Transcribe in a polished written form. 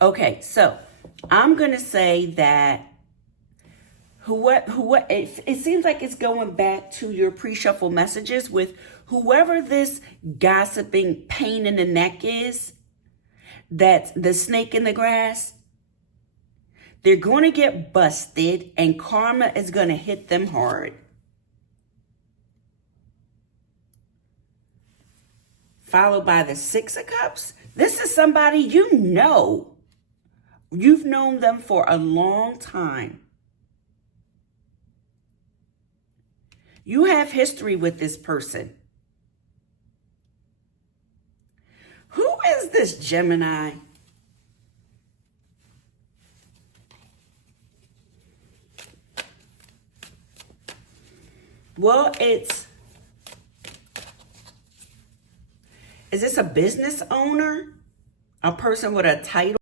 Okay, so I'm going to say that it seems like it's going back to your pre-shuffle messages with whoever this gossiping pain in the neck is, that's the snake in the grass. They're going to get busted and karma is going to hit them hard. Followed by the Six of Cups. This is somebody you know. You've known them for a long time. You have history with this person. Who is this Gemini? Well, is this a business owner? A person with a title?